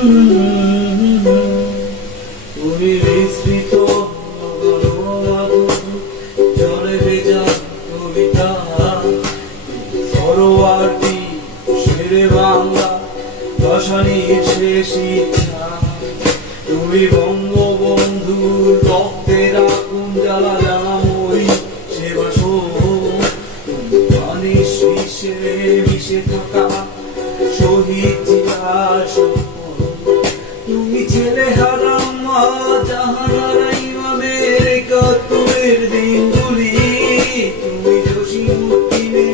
তুমি বিস্তৃত জলে ভেজা কবিতা সরোয়ারটি শেরে বাংলা ভাষানির শেষ ইচ্ছা। তুমি বঙ্গবন্ধুর রক্তের আগুন জ্বালা জানাময়ী সেবাসো। তুমি পানির শীর্ষে মিশে থাকা শহীদ জিয়ার স্বপ্ন। তুমি ছেলে হারাম মা জাহানারা ইমামের একাত্তরের দিনগুলি। তুমি জসীমউদ্দিনে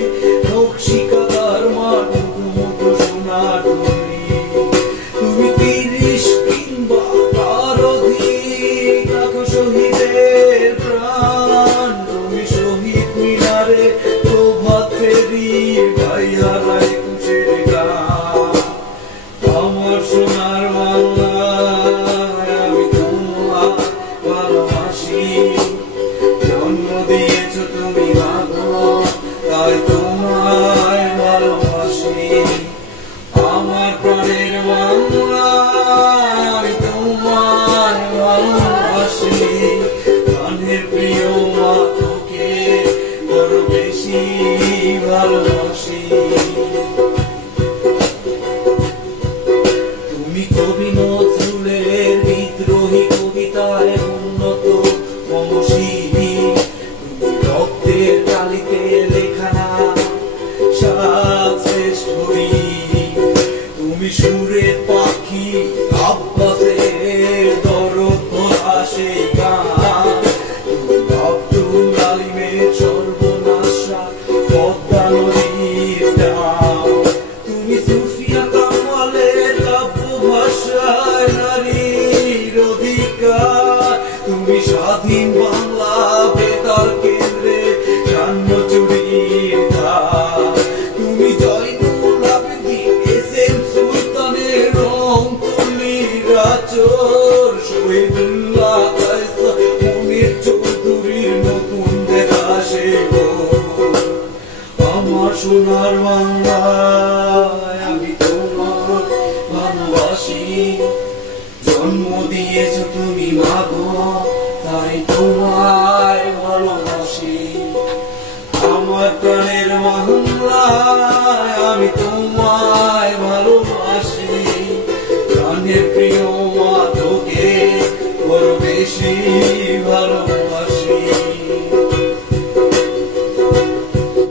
নকশিকাদার মাঠমুখো সোনার তৈরি। তুমি ৩০ কিংবা তার অধিক লাখো শহীদের প্রাণ। তুমি শহীদ মিনারে প্রভাত ফেরি গাই হারায় কুশের গান। আমার সোনার বাংলা আমি তোমার ভালোবাসি। জন্ম দিয়েছ তুমি মাগো তাই তোমায় ভালোবাসি। আমার প্রাণের বাংলা আমি তোমায় ভালোবাসি। প্রাণের প্রিয় মা তোকে বড় বেশি ভালোবাসি। তুমি কবি নজরুলের বিদ্রোহী কবিতায় উন্নত মমশিরি। তুমি রক্তের কালিতে লেখা শ্রেষ্ঠ বীর। তুমি সুরের পাখি আব্বাসের দরদ ভরা সেই গান। তুমি আব্দুল আলিমের সর্বনাশা পদ্মা নদীর টান। তুমি সুফিয়া কামালের কাব্য ভাষায় নারীর অধিকার। তুমি স্বাধীন বাংলা বেতার কেন্দ্রে জন্মচুরির ধার। তুমি জয়নুল আবেদিন এস.এম. সুলতানের রং তুলির আঁচড়। শহীদুল্লাহ কায়সার মুনীর চৌধুরীর নতুন দেখা সেই ভোর। আমার সোনার বাংলা আমি তোমার ভালোবাসি। জন্ম দিয়েছ তুমি মাগো তাই তোমায় ভালোবাসি। আমার প্রাণের বাংলা আমি তোমায় ভালোবাসি। প্রাণের প্রিয় মা তোকে বড় বেশি ভালোবাসি।